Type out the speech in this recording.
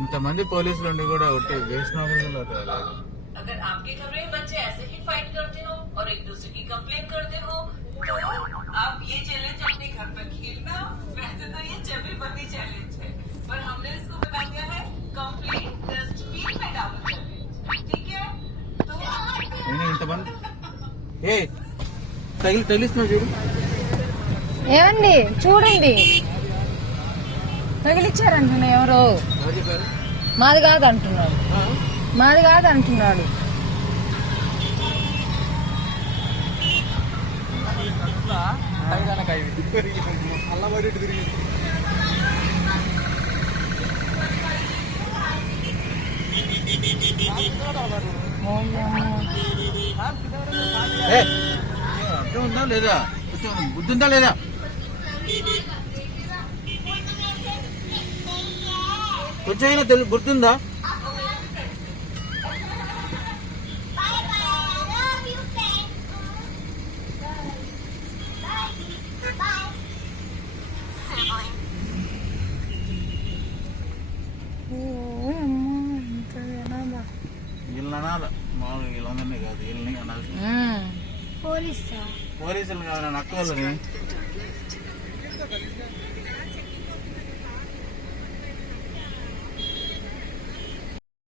ఇంతమంది పోలీసులు ఉండి కూడా ఒకటి వేసిన अगर आपके घर में बच्चे ऐसे ही फाइट करते हो और एक दूसरे की कंप्लेन करते हो तो आप ये चैलेंज अपने घर पर खेलना। वैसे तो ये चबी बंदी चैलेंज है पर हमने इसको बना दिया है कंप्लेन डस्टबिन में डालो चैलेंज। ठीक है तो ఇంతమంది ఏ తగిలిస్తున్నా చూడు. ఏమండి చూడండి, తగిలిచ్చారంటున్నా ఎవరో. ఎవరు చెప్పారు? మాది కాదు అంటున్నాడు, మాది కాదు అంటున్నాడు. అర్థం ఉందా లేదా? బుద్ధి ఉందా లేదా? కొంచెమైనా గుర్తుందా? వీళ్ళని అనాలి, మామూలుగా వీళ్ళందరినీ కాదు, వీళ్ళని అనాల్సింది. పోలీసులు కావాలి, నక్క వాళ్ళని